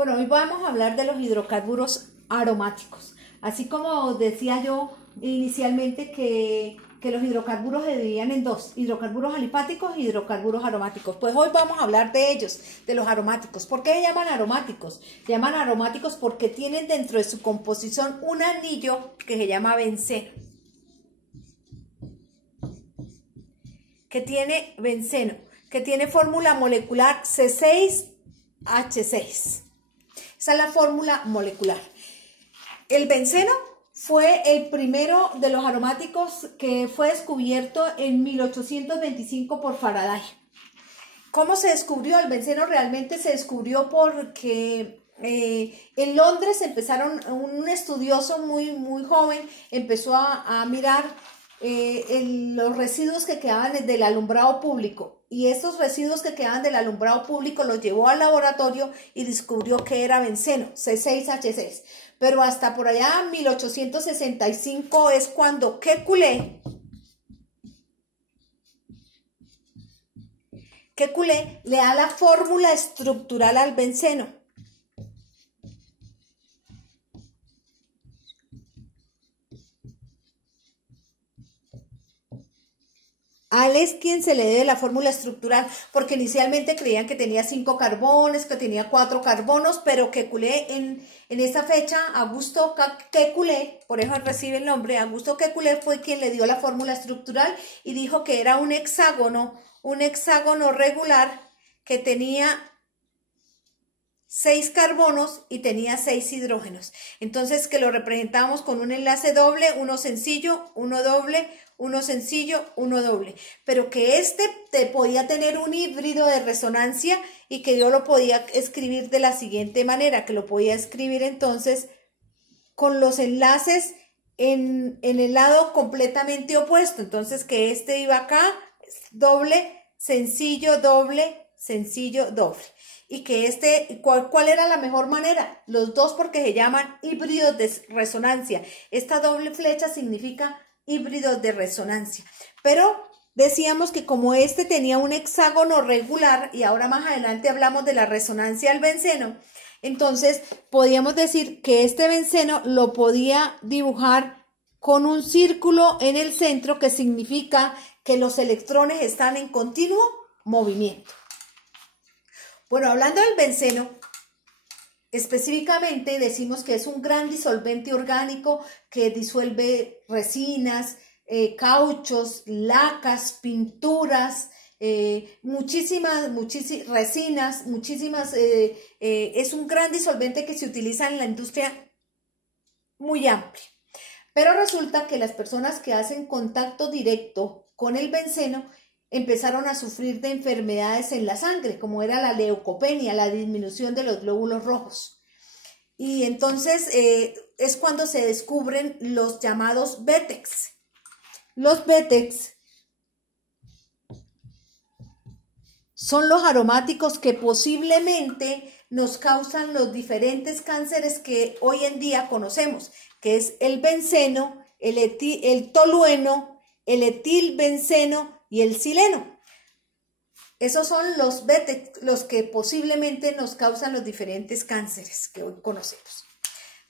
Bueno, hoy vamos a hablar de los hidrocarburos aromáticos. Así como decía yo inicialmente que los hidrocarburos se dividían en dos, hidrocarburos alifáticos y hidrocarburos aromáticos. Pues hoy vamos a hablar de ellos, de los aromáticos. ¿Por qué se llaman aromáticos? Se llaman aromáticos porque tienen dentro de su composición un anillo que se llama benceno. Que tiene fórmula molecular C6H6. Esa es la fórmula molecular. El benceno fue el primero de los aromáticos que fue descubierto en 1825 por Faraday. ¿Cómo se descubrió? El benceno realmente se descubrió porque en Londres un estudioso muy joven empezó a mirar los residuos que quedaban del alumbrado público, y estos residuos que quedaban del alumbrado público los llevó al laboratorio y descubrió que era benceno, C6H6. Pero hasta por allá 1865 es cuando Kekulé le da la fórmula estructural al benceno. A él es quien se le debe la fórmula estructural, porque inicialmente creían que tenía 5 carbones, que tenía 4 carbonos, pero Kekulé en esa fecha, Augusto Kekulé, por eso recibe el nombre, Augusto Kekulé fue quien le dio la fórmula estructural y dijo que era un hexágono regular que tenía 6 carbonos y tenía 6 hidrógenos. Entonces que lo representamos con un enlace doble, uno sencillo, uno doble, uno sencillo, uno doble. Pero que podía tener un híbrido de resonancia y que yo lo podía escribir de la siguiente manera, que lo podía escribir entonces con los enlaces en el lado completamente opuesto. Entonces que iba acá, doble, sencillo, doble, sencillo, doble. Y que ¿cuál era la mejor manera? Los dos, porque se llaman híbridos de resonancia. Esta doble flecha significa híbridos de resonancia. Pero decíamos que como tenía un hexágono regular, y ahora más adelante hablamos de la resonancia al benceno, entonces podíamos decir que este benceno lo podía dibujar con un círculo en el centro, que significa que los electrones están en continuo movimiento. Bueno, hablando del benceno, específicamente decimos que es un gran disolvente orgánico que disuelve resinas, cauchos, lacas, pinturas, muchísimas resinas, es un gran disolvente que se utiliza en la industria muy amplia. Pero resulta que las personas que hacen contacto directo con el benceno empezaron a sufrir de enfermedades en la sangre, como era la leucopenia, la disminución de los glóbulos rojos. Y entonces es cuando se descubren los llamados BETEX. Los BETEX son los aromáticos que posiblemente nos causan los diferentes cánceres que hoy en día conocemos, que es el benceno, el tolueno, el etilbenceno y el sileno. Esos son los BETEX, los que posiblemente nos causan los diferentes cánceres que hoy conocemos.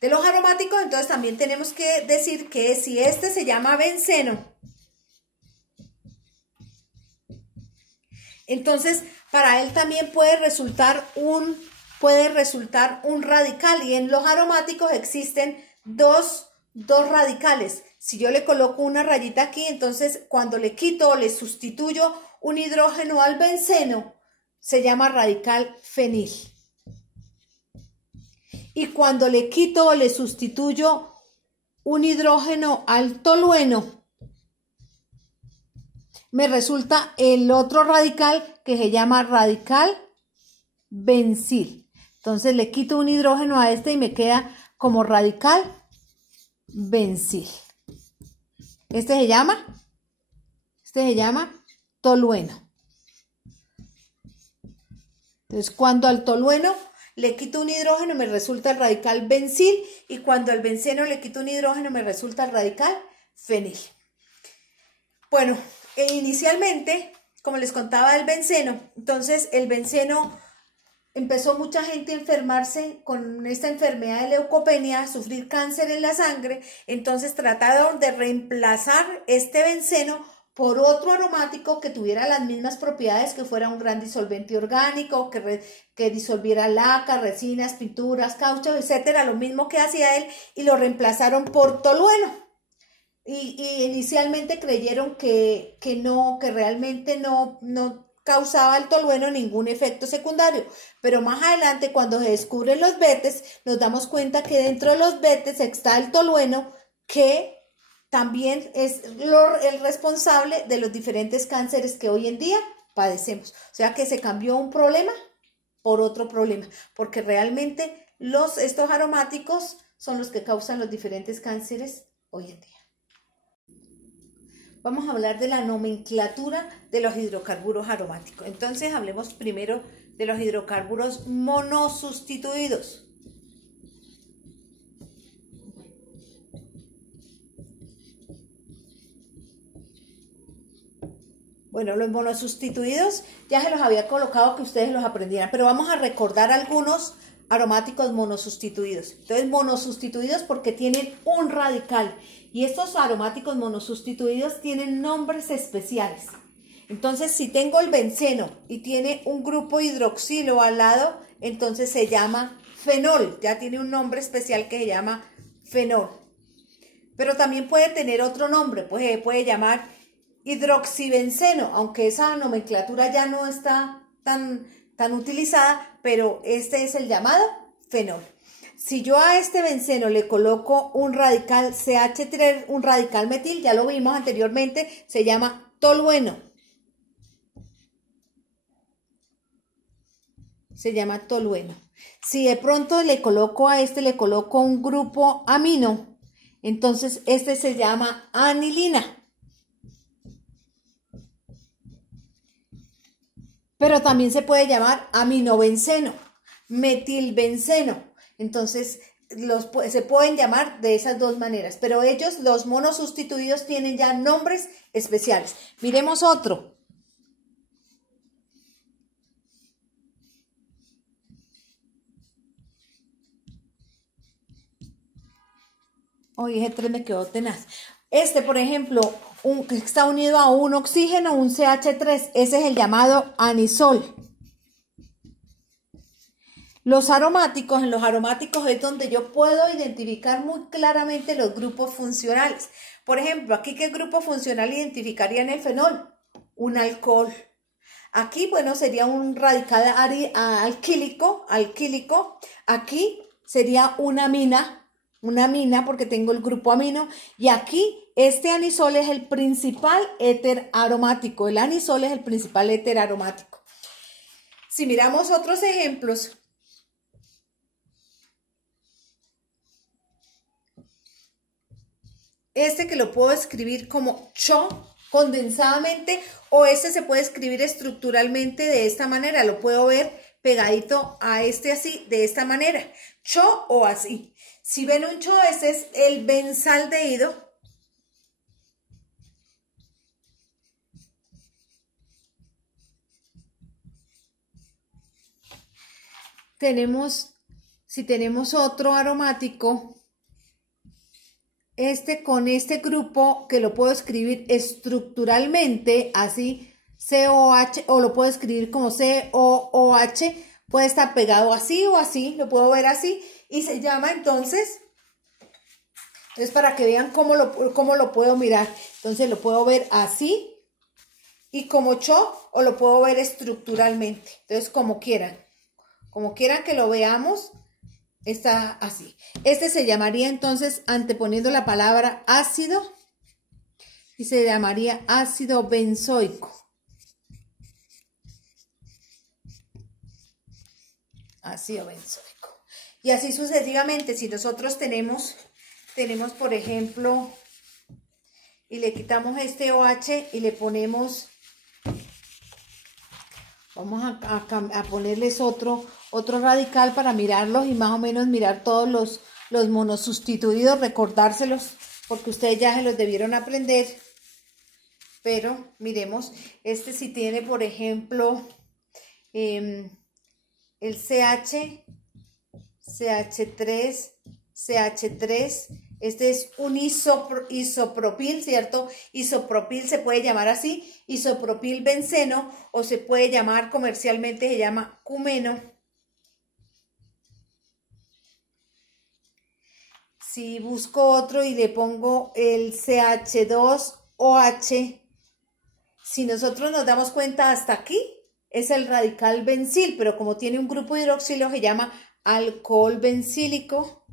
De los aromáticos, entonces también tenemos que decir que si se llama benceno, entonces para él también puede resultar un radical, y en los aromáticos existen dos radicales. Si yo le coloco una rayita aquí, entonces cuando le quito o le sustituyo un hidrógeno al benceno, se llama radical fenil. Y cuando le quito o le sustituyo un hidrógeno al tolueno, me resulta el otro radical que se llama radical bencil. Entonces le quito un hidrógeno a y me queda como radical bencil. Este se llama tolueno. Entonces cuando al tolueno le quito un hidrógeno me resulta el radical bencil, y cuando al benceno le quito un hidrógeno me resulta el radical fenil. Bueno, inicialmente, como les contaba del benceno, entonces el benceno empezó mucha gente a enfermarse con esta enfermedad de leucopenia, a sufrir cáncer en la sangre, entonces trataron de reemplazar este benceno por otro aromático que tuviera las mismas propiedades, que fuera un gran disolvente orgánico, que disolviera laca, resinas, pinturas, caucho, etcétera, lo mismo que hacía él, y lo reemplazaron por tolueno. Y inicialmente creyeron que realmente no causaba el tolueno ningún efecto secundario, pero más adelante, cuando se descubren los betes, nos damos cuenta que dentro de los betes está el tolueno, que también es el responsable de los diferentes cánceres que hoy en día padecemos. O sea que se cambió un problema por otro problema, porque realmente estos aromáticos son los que causan los diferentes cánceres hoy en día. Vamos a hablar de la nomenclatura de los hidrocarburos aromáticos. Entonces, hablemos primero de los hidrocarburos monosustituidos. Bueno, los monosustituidos ya se los había colocado que ustedes los aprendieran, pero vamos a recordar algunos aromáticos monosustituidos. Entonces, monosustituidos porque tienen un radical, y estos aromáticos monosustituidos tienen nombres especiales. Entonces, si tengo el benceno y tiene un grupo hidroxilo al lado, entonces se llama fenol, ya tiene un nombre especial que se llama fenol. Pero también puede tener otro nombre, pues puede llamar hidroxibenceno, aunque esa nomenclatura ya no está tan utilizada, pero este es el llamado fenol. Si yo a este benceno le coloco un radical CH3, un radical metil, ya lo vimos anteriormente, se llama tolueno. Se llama tolueno. Si de pronto le coloco un grupo amino, entonces este se llama anilina. Pero también se puede llamar aminobenceno, metilbenceno. Entonces, se pueden llamar de esas dos maneras. Pero ellos, los monosustituidos, tienen ya nombres especiales. Miremos otro. Oye, ese 3 me quedó tenaz. Este, por ejemplo, que está unido a un oxígeno, un CH3, ese es el llamado anisol. En los aromáticos es donde yo puedo identificar muy claramente los grupos funcionales. Por ejemplo, aquí, ¿qué grupo funcional identificaría en el fenol? Un alcohol. Aquí, bueno, sería un radical alquílico. Aquí sería una amina porque tengo el grupo amino. Y aquí, este anisol es el principal éter aromático. El anisol es el principal éter aromático. Si miramos otros ejemplos, este que lo puedo escribir como cho condensadamente, o este se puede escribir estructuralmente de esta manera, lo puedo ver pegadito a este así, de esta manera, cho o así. Si ven un cho, ese es el benzaldehído. Si tenemos otro aromático, con este grupo que lo puedo escribir estructuralmente, así, COH, o lo puedo escribir como COOH, puede estar pegado así o así, lo puedo ver así, y se llama entonces para que vean cómo lo puedo mirar. Entonces lo puedo ver así, y como cho, o lo puedo ver estructuralmente. Entonces, como quieran que lo veamos, está así. Este se llamaría entonces, anteponiendo la palabra ácido, y se llamaría ácido benzoico. Ácido benzoico. Y así sucesivamente, si nosotros tenemos por ejemplo, y le quitamos este OH y le ponemos, vamos a ponerles otro radical para mirarlos y más o menos mirar todos los monosustituidos, recordárselos, porque ustedes ya se los debieron aprender. Pero miremos, este si tiene, por ejemplo, el CH, CH3, CH3. Este es un isopropil, ¿cierto? Isopropil se puede llamar así, isopropil benceno, o se puede llamar comercialmente, se llama cumeno. Si busco otro y le pongo el CH2OH, si nosotros nos damos cuenta hasta aquí, es el radical bencil, pero como tiene un grupo hidroxilo se llama alcohol bencílico.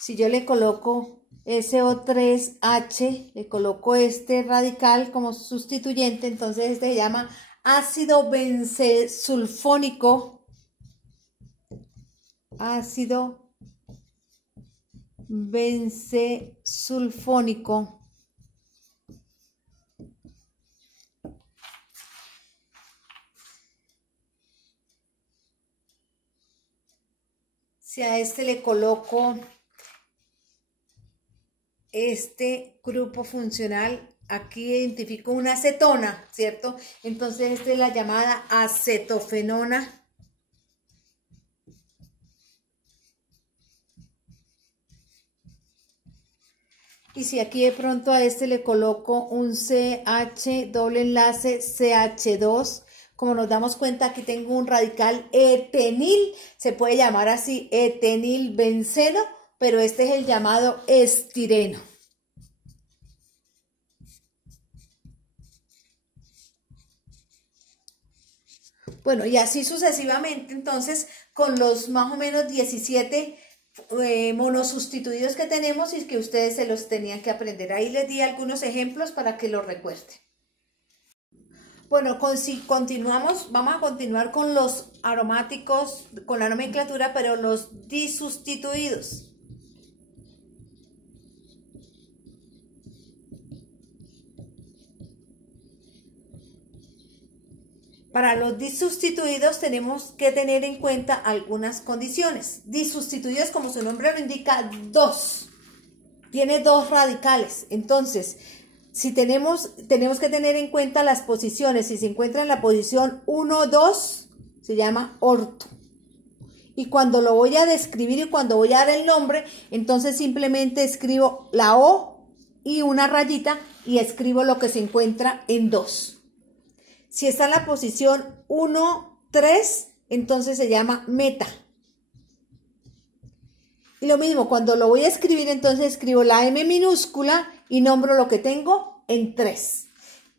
Si yo le coloco SO3H, le coloco este radical como sustituyente, entonces este se llama ácido benzesulfónico. Ácido benzesulfónico. Si a este le coloco este grupo funcional, aquí identifico una acetona, ¿cierto? Entonces esta es la llamada acetofenona. Y si aquí de pronto a este le coloco un CH doble enlace CH2, como nos damos cuenta aquí tengo un radical etenil, se puede llamar así etenil benceno, pero este es el llamado estireno. Bueno, y así sucesivamente, entonces, con los más o menos 17 monosustituidos que tenemos y que ustedes se los tenían que aprender. Ahí les di algunos ejemplos para que los recuerden. Bueno, si continuamos, vamos a continuar con los aromáticos, con la nomenclatura, pero los disustituidos. Para los disustituidos tenemos que tener en cuenta algunas condiciones. Disustituidos, como su nombre lo indica, tiene dos radicales. Entonces, si tenemos que tener en cuenta las posiciones. Si se encuentra en la posición 1, 2, se llama orto. Y cuando lo voy a describir y cuando voy a dar el nombre, entonces simplemente escribo la O y una rayita y escribo lo que se encuentra en 2. Si está en la posición 1, 3, entonces se llama meta. Y lo mismo, cuando lo voy a escribir, entonces escribo la M minúscula y nombro lo que tengo en 3.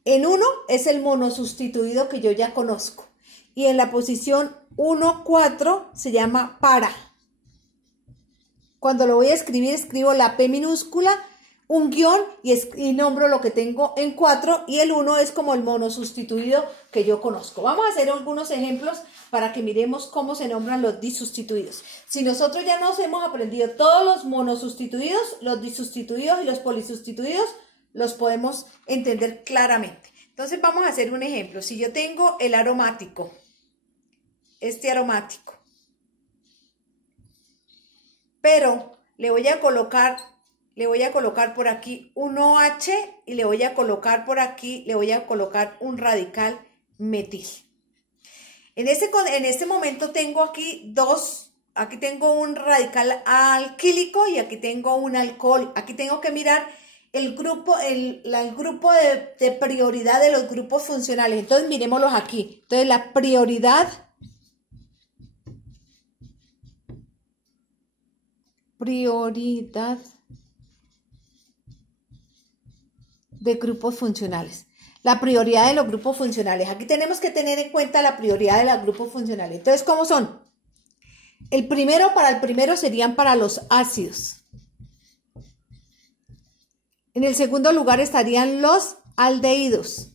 En 1 es el monosustituido que yo ya conozco. Y en la posición 1, 4 se llama para. Cuando lo voy a escribir, escribo la P minúscula, un guión y nombro lo que tengo en 4 y el 1 es como el monosustituido que yo conozco. Vamos a hacer algunos ejemplos para que miremos cómo se nombran los disustituidos. Si nosotros ya nos hemos aprendido todos los monosustituidos, los disustituidos y los polisustituidos, los podemos entender claramente. Entonces vamos a hacer un ejemplo. Si yo tengo el aromático, este aromático, pero le voy a colocar por aquí un OH y le voy a colocar por aquí, le voy a colocar un radical metil. En este momento tengo aquí aquí tengo un radical alquílico y aquí tengo un alcohol. Aquí tengo que mirar el grupo de prioridad de los grupos funcionales. Entonces miremoslos aquí. Entonces la prioridad de grupos funcionales. La prioridad de los grupos funcionales. Aquí tenemos que tener en cuenta la prioridad de los grupos funcionales. Entonces, ¿cómo son? Para el primero serían para los ácidos. En el segundo lugar estarían los aldehídos.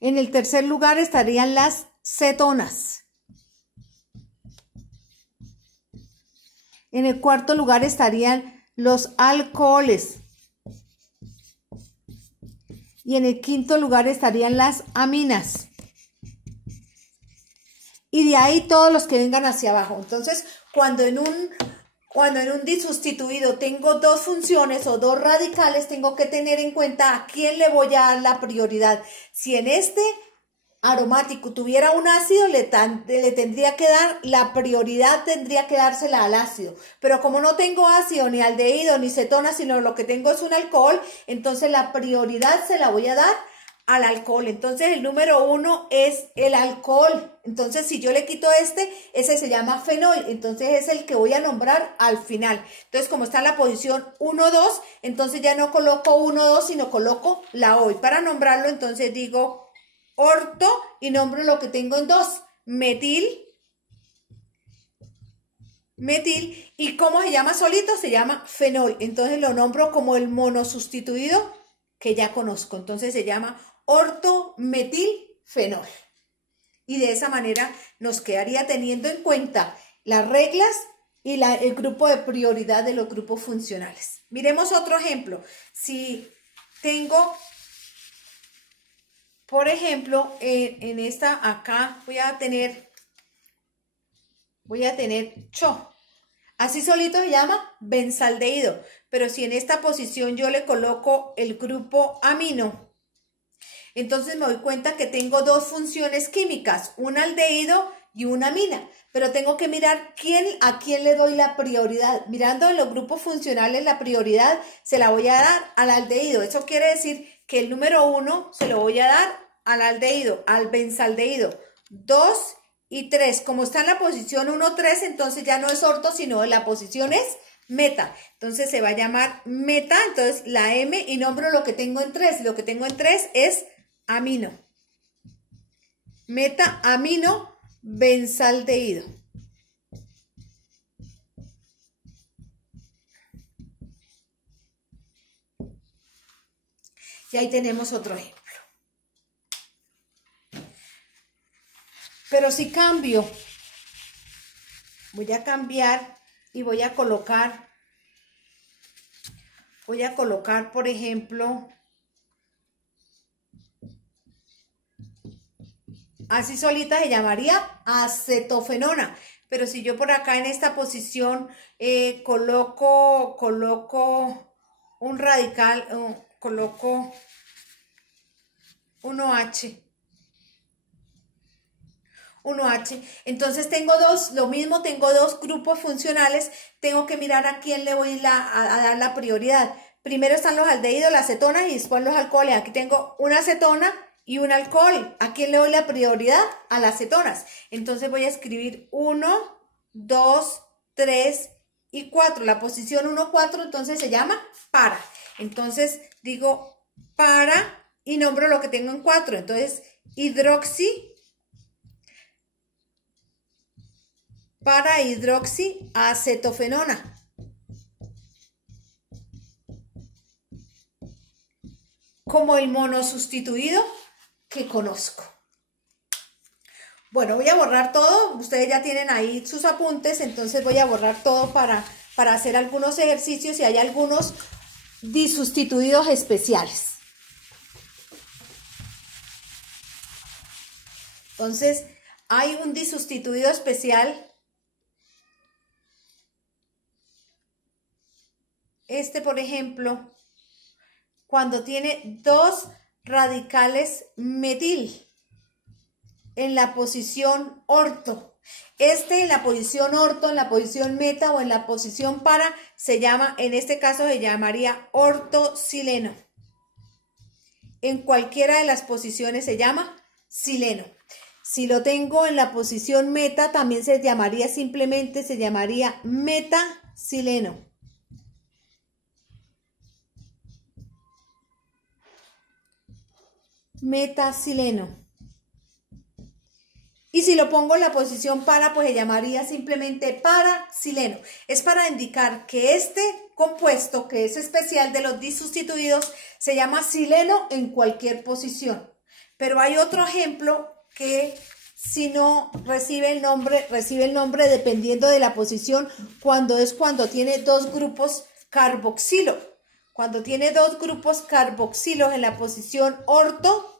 En el tercer lugar estarían las cetonas. En el cuarto lugar estarían los alcoholes. Y en el quinto lugar estarían las aminas. Y de ahí todos los que vengan hacia abajo. Entonces, cuando cuando en un disustituido tengo dos funciones o dos radicales, tengo que tener en cuenta a quién le voy a dar la prioridad. Si en este aromático tuviera un ácido, le tendría que dar la prioridad, tendría que dársela al ácido. Pero como no tengo ácido, ni aldehído, ni cetona, sino lo que tengo es un alcohol, entonces la prioridad se la voy a dar al alcohol. Entonces el número 1 es el alcohol. Entonces si yo le quito ese se llama fenol. Entonces es el que voy a nombrar al final. Entonces como está en la posición 1, 2, entonces ya no coloco 1, 2, sino coloco la O. Y para nombrarlo entonces digo orto y nombro lo que tengo en 2, metil. ¿Y cómo se llama solito? Se llama fenol. Entonces lo nombro como el monosustituido que ya conozco. Entonces se llama ortometilfenol. Y de esa manera nos quedaría teniendo en cuenta las reglas y el grupo de prioridad de los grupos funcionales. Miremos otro ejemplo. Si tengo, por ejemplo, en esta acá voy a tener cho. Así solito se llama benzaldehído. Pero si en esta posición yo le coloco el grupo amino, entonces me doy cuenta que tengo dos funciones químicas, un aldehído y una amina. Pero tengo que mirar a quién le doy la prioridad. Mirando en los grupos funcionales, la prioridad se la voy a dar al aldehído. Eso quiere decir que el número 1 se lo voy a dar al aldehído, al benzaldehído. 2 y 3. Como está en la posición 1, 3, entonces ya no es orto, sino la posición es meta. Entonces se va a llamar meta. Entonces la M y nombro lo que tengo en 3. Lo que tengo en 3 es amino. Meta, amino, benzaldehído. Y ahí tenemos otro ejemplo. Pero si cambio, voy a cambiar y voy a colocar, por ejemplo, así solita se llamaría acetofenona. Pero si yo por acá en esta posición coloco un radical, coloco un OH, entonces tengo lo mismo, tengo dos grupos funcionales, tengo que mirar a quién le voy a dar la prioridad. Primero están los aldehídos, las cetonas y después los alcoholes. Aquí tengo una acetona y un alcohol. ¿A quién le doy la prioridad? A las cetonas. Entonces voy a escribir 1, 2, 3 y 4. La posición 1, 4 entonces se llama para. Entonces digo para y nombro lo que tengo en 4. Entonces para hidroxiacetofenona. Como el monosustituido que conozco. Bueno, voy a borrar todo. Ustedes ya tienen ahí sus apuntes, entonces voy a borrar todo para hacer algunos ejercicios y hay algunos disustituidos especiales. Entonces, hay un disustituido especial. Por ejemplo, cuando tiene dos radicales metil en la posición orto. En la posición orto, en la posición meta o en la posición para, se llama, en este caso se llamaría ortosileno. En cualquiera de las posiciones se llama sileno. Si lo tengo en la posición meta, también se llamaría metasileno. Metasileno. Y si lo pongo en la posición para, pues se llamaría simplemente parasileno. Es para indicar que este compuesto, que es especial de los disustituidos, se llama sileno en cualquier posición. Pero hay otro ejemplo que si no recibe el nombre dependiendo de la posición, cuando tiene dos grupos carboxilo. Cuando tiene dos grupos carboxilos en la posición orto,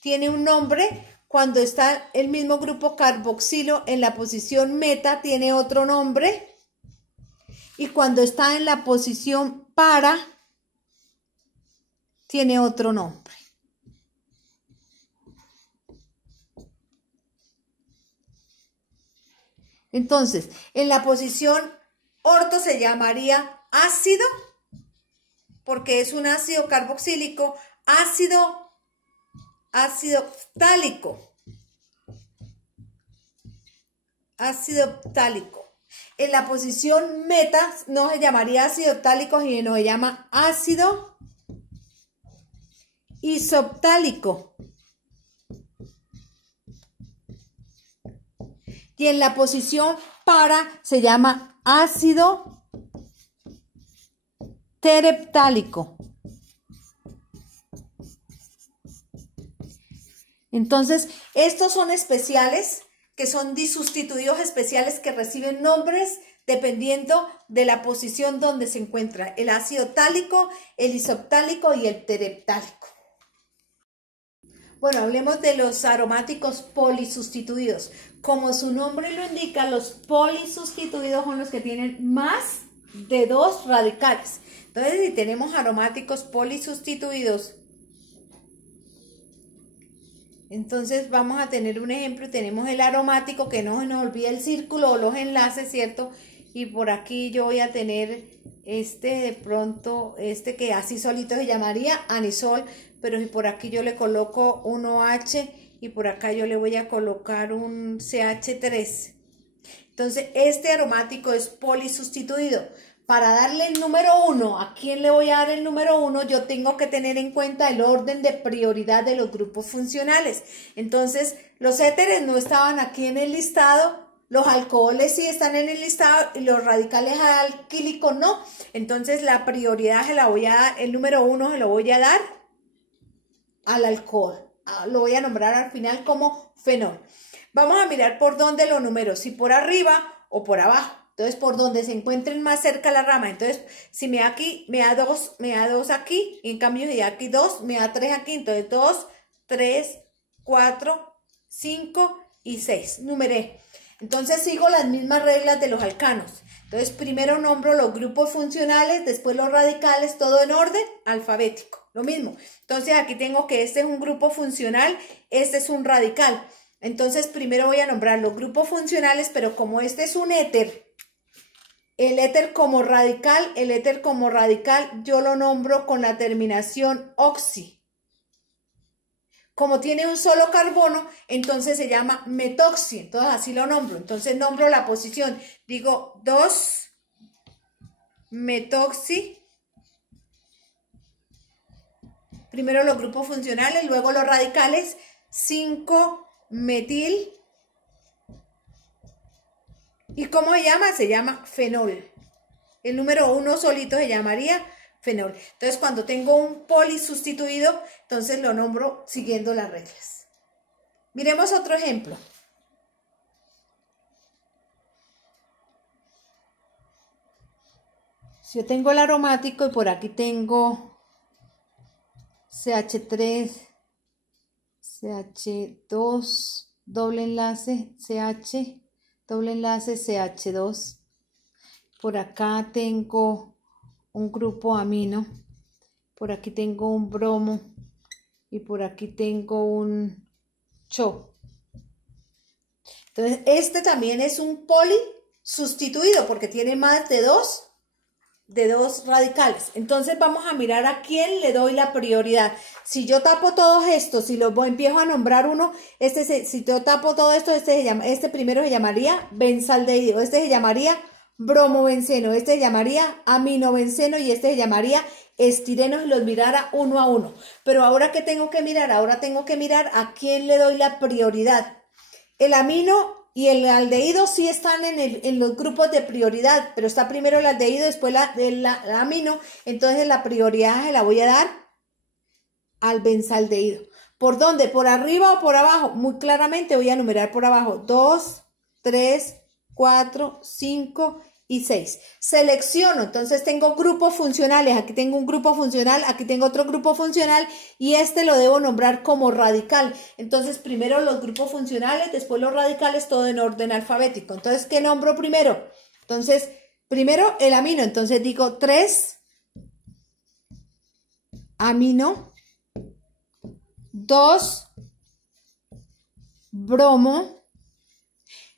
tiene un nombre. Cuando está el mismo grupo carboxilo en la posición meta, tiene otro nombre. Y cuando está en la posición para, tiene otro nombre. Entonces, en la posición orto se llamaría ácido, porque es un ácido carboxílico, ácido ftálico. Ácido ftálico. En la posición meta no se llamaría ácido ftálico, sino se llama ácido isoftálico. Y en la posición para se llama ácido tereptálico. Entonces, estos son especiales, que son disustituidos especiales que reciben nombres dependiendo de la posición donde se encuentra el ácido tálico, el isoftálico y el tereptálico. Bueno, hablemos de los aromáticos polisustituidos. Como su nombre lo indica, los polisustituidos son los que tienen más de 2 radicales. Entonces, si tenemos aromáticos polisustituidos, entonces vamos a tener un ejemplo. Tenemos el aromático, que no se nos olvide el círculo o los enlaces, ¿cierto? Y por aquí yo voy a tener de pronto, que así solito se llamaría anisol, pero si por aquí yo le coloco un OH y por acá yo le voy a colocar un CH3. Entonces este aromático es polisustituido. Para darle el número 1, ¿a quién le voy a dar el número 1? Yo tengo que tener en cuenta el orden de prioridad de los grupos funcionales. Entonces, los éteres no estaban aquí en el listado, los alcoholes sí están en el listado y los radicales alquílicos no. Entonces, la prioridad se la voy a dar, el número 1 se lo voy a dar al alcohol. Lo voy a nombrar al final como fenol. Vamos a mirar por dónde los números, si por arriba o por abajo. Entonces, por donde se encuentren más cerca la rama. Entonces, si me da aquí, me da 2 aquí. Y en cambio, si da aquí 2, me da 3 aquí. Entonces, 2, 3, 4, 5 y 6. Numeré. Entonces, sigo las mismas reglas de los alcanos. Entonces, primero nombro los grupos funcionales, después los radicales, todo en orden alfabético. Lo mismo. Entonces, aquí tengo que este es un grupo funcional, este es un radical. Entonces, primero voy a nombrar los grupos funcionales, pero como este es un éter, el éter como radical, yo lo nombro con la terminación oxi. Como tiene un solo carbono, entonces se llama metoxi. Entonces así lo nombro. Entonces nombro la posición. Digo 2 metoxi. Primero los grupos funcionales, luego los radicales. 5 metil. ¿Y cómo se llama? Se llama fenol. El número 1 solito se llamaría fenol. Entonces, cuando tengo un polisustituido, entonces lo nombro siguiendo las reglas. Miremos otro ejemplo. Si yo tengo el aromático y por aquí tengo CH3, CH2, doble enlace, CH, doble enlace, CH2. Por acá tengo un grupo amino, por aquí tengo un bromo y por aquí tengo un cho. Entonces, este también es un polisustituido porque tiene más de dos radicales. Entonces, vamos a mirar a quién le doy la prioridad. Si yo tapo todos estos, si los empiezo a nombrar uno, si yo tapo todo esto, este primero se llamaría benzaldehído, este se llamaría bromobenceno, este se llamaría aminobenceno y este se llamaría estireno si los mirara uno a uno. Pero ahora, ¿qué tengo que mirar? Ahora tengo que mirar a quién le doy la prioridad. El amino y el aldehído sí están en los grupos de prioridad, pero está primero el aldehído, después el amino. Entonces la prioridad se la voy a dar al benzaldehído. ¿Por dónde? ¿Por arriba o por abajo? Muy claramente voy a numerar por abajo. 2, 3, 4, 5 y 6. Selecciono, entonces tengo grupos funcionales. Aquí tengo un grupo funcional, aquí tengo otro grupo funcional y este lo debo nombrar como radical. Entonces primero los grupos funcionales, después los radicales, todo en orden alfabético. Entonces, ¿qué nombro primero? Entonces primero el amino, entonces digo 3 amino, 2 bromo.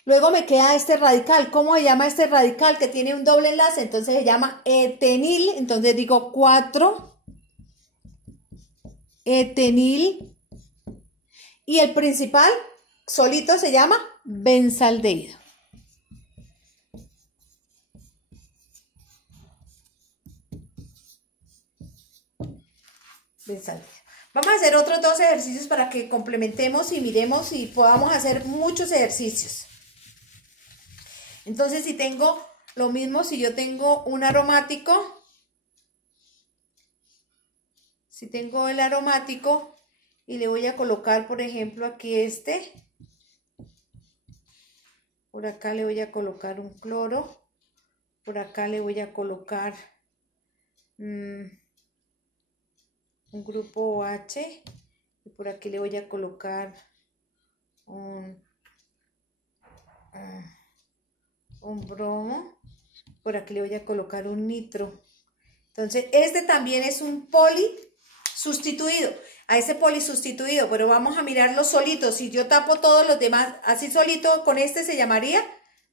Luego me queda este radical. ¿Cómo se llama este radical que tiene un doble enlace? Entonces se llama etenil. Entonces digo 4 etenil. Y el principal solito se llama benzaldehído. Benzaldehído. Vamos a hacer otros 2 ejercicios para que complementemos y miremos y podamos hacer muchos ejercicios. Entonces, si tengo lo mismo, si yo tengo un aromático, si tengo el aromático y le voy a colocar, por ejemplo, aquí este, por acá le voy a colocar un cloro, por acá le voy a colocar un grupo OH y por aquí le voy a colocar un bromo, por aquí le voy a colocar un nitro. Entonces este también es un poli sustituido, a ese poli sustituido, pero vamos a mirarlo solito. Si yo tapo todos los demás así solito, con este se llamaría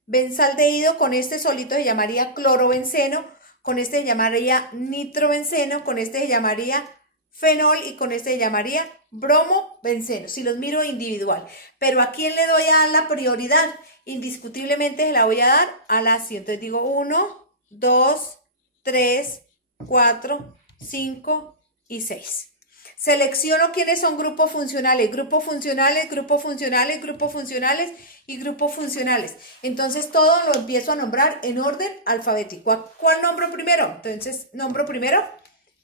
benzaldehído, con este solito se llamaría clorobenceno, con este se llamaría nitrobenceno, con este se llamaría fenol y con este se llamaría bromobenceno, si los miro individual. Pero ¿a quién le doy a dar la prioridad? Indiscutiblemente se la voy a dar al ácido. Entonces digo 1, 2, 3, 4, 5 y 6. Selecciono quiénes son grupos funcionales, grupos funcionales, grupos funcionales, grupos funcionales y grupos funcionales. Entonces todo lo empiezo a nombrar en orden alfabético. ¿Cuál nombro primero? Entonces nombro primero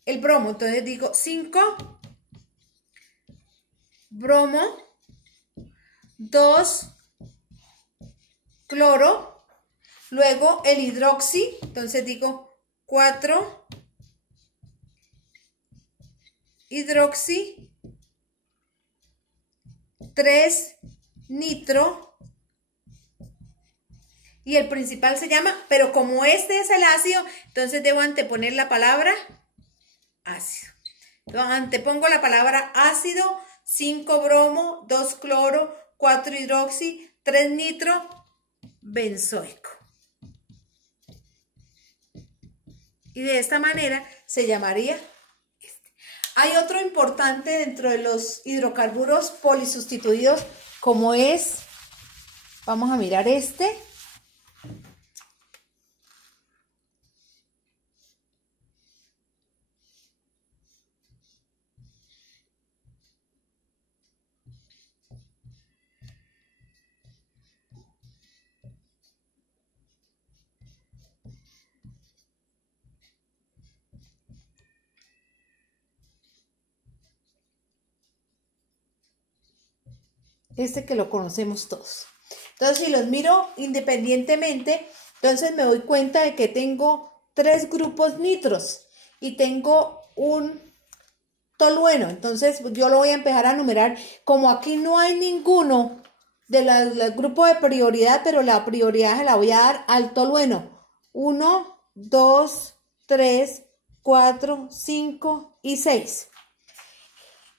el bromo. Entonces digo 5 bromo, 2 cloro, luego el hidroxi, entonces digo 4 hidroxi, 3 nitro y el principal se llama, pero como este es el ácido, entonces debo anteponer la palabra ácido. Entonces, antepongo la palabra ácido, 5 bromo, 2 cloro, 4 hidroxi, 3 nitro, benzoico. Y de esta manera se llamaría este. Hay otro importante dentro de los hidrocarburos polisustituidos, como es, vamos a mirar este. Este que lo conocemos todos. Entonces, si los miro independientemente, entonces me doy cuenta de que tengo 3 grupos nitros y tengo un tolueno. Entonces, yo lo voy a empezar a numerar. Como aquí no hay ninguno del grupo de prioridad, pero la prioridad se la voy a dar al tolueno. 1, 2, 3, 4, 5 y 6.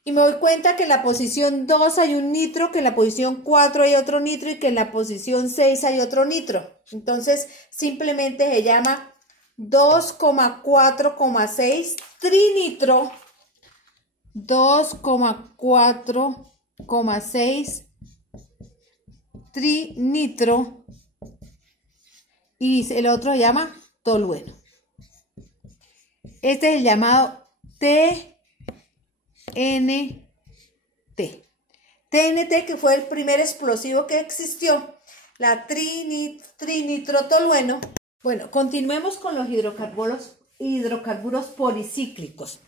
Y me doy cuenta que en la posición 2 hay un nitro, que en la posición 4 hay otro nitro y que en la posición 6 hay otro nitro. Entonces, simplemente se llama 2,4,6 trinitro, 2,4,6 trinitro y el otro se llama tolueno. Este es el llamado TNT. TNT, que fue el primer explosivo que existió, la trinitrotolueno. Bueno, continuemos con los hidrocarburos policíclicos.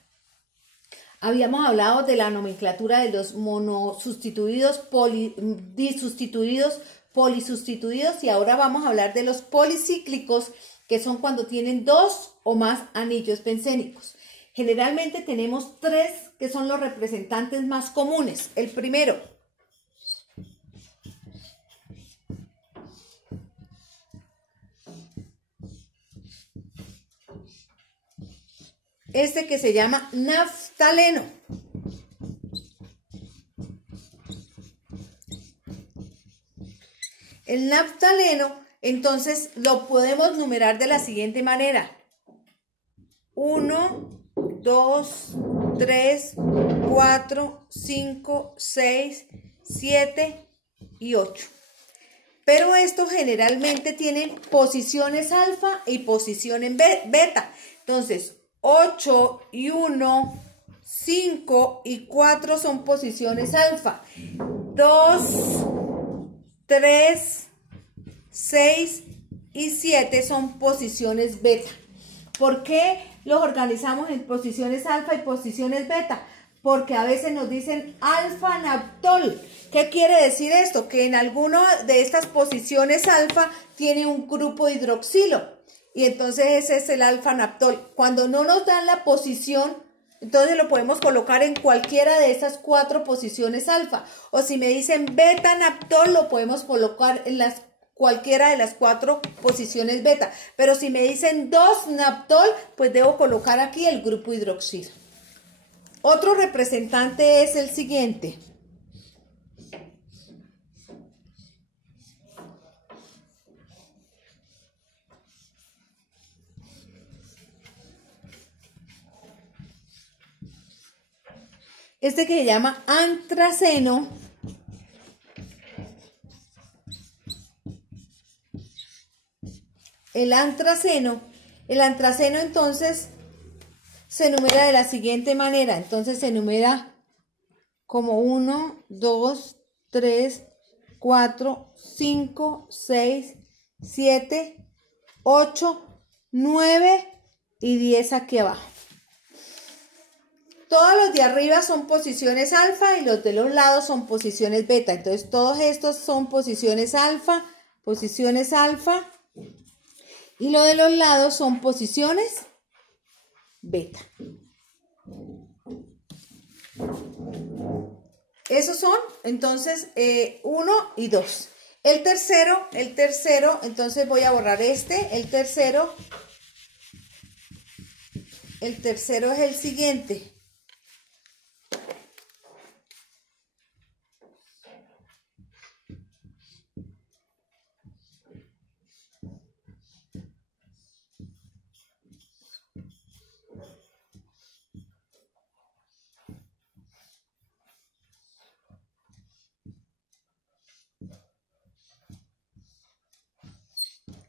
Habíamos hablado de la nomenclatura de los monosustituidos, disustituidos, polisustituidos y ahora vamos a hablar de los policíclicos, que son cuando tienen 2 o más anillos bencénicos. Generalmente tenemos 3 que son los representantes más comunes. El primero, este que se llama naftaleno. El naftaleno, entonces, lo podemos numerar de la siguiente manera. 1, 2, 3, 4, 5, 6, 7 y 8. Pero estos generalmente tienen posiciones alfa y posiciones beta. Entonces, 8 y 1, 5 y 4 son posiciones alfa. 2, 3, 6 y 7 son posiciones beta. ¿Por qué los organizamos en posiciones alfa y posiciones beta? Porque a veces nos dicen alfa-naptol. ¿Qué quiere decir esto? Que en alguna de estas posiciones alfa tiene un grupo hidroxilo. Y entonces ese es el alfa-naptol. Cuando no nos dan la posición, entonces lo podemos colocar en cualquiera de esas 4 posiciones alfa. O si me dicen beta-naptol, lo podemos colocar en cualquiera de las 4 posiciones beta. Pero si me dicen 2-naptol, pues debo colocar aquí el grupo hidroxilo. Otro representante es el siguiente. Este que se llama antraceno. El antraceno entonces se numera de la siguiente manera. Entonces se numera como 1, 2, 3, 4, 5, 6, 7, 8, 9 y 10 aquí abajo. Todos los de arriba son posiciones alfa y los de los lados son posiciones beta. Entonces todos estos son posiciones alfa. Y lo de los lados son posiciones beta. Esos son entonces 1 y 2. El tercero, entonces voy a borrar este. El tercero es el siguiente.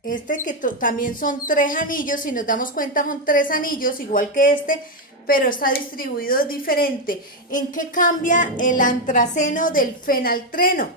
Este que también son 3 anillos, si nos damos cuenta son 3 anillos, igual que este, pero está distribuido diferente. ¿En qué cambia el antraceno del fenantreno?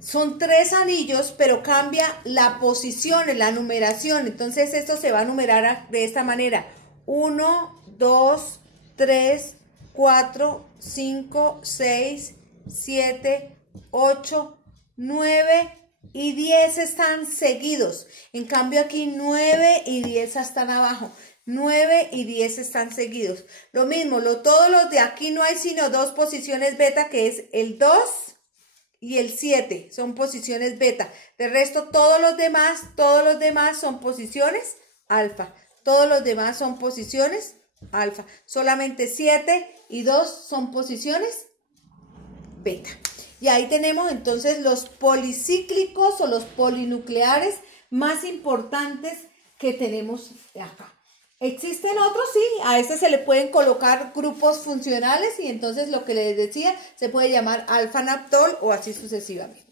Son 3 anillos, pero cambia la posición, la numeración. Entonces esto se va a numerar de esta manera. 1, 2, 3, 4, 5, 6, 7, 8, 9 y 10 están seguidos. En cambio aquí 9 y 10 están abajo. 9 y 10 están seguidos. Lo mismo, todos los de aquí no hay sino 2 posiciones beta, que es el 2 y el 7. Son posiciones beta. De resto, todos los demás son posiciones alfa. Todos los demás son posiciones alfa. Solamente 7 y 2 son posiciones beta. Y ahí tenemos entonces los policíclicos o los polinucleares más importantes que tenemos acá. ¿Existen otros? Sí, a este se le pueden colocar grupos funcionales y entonces lo que les decía se puede llamar alfa-naptol o así sucesivamente.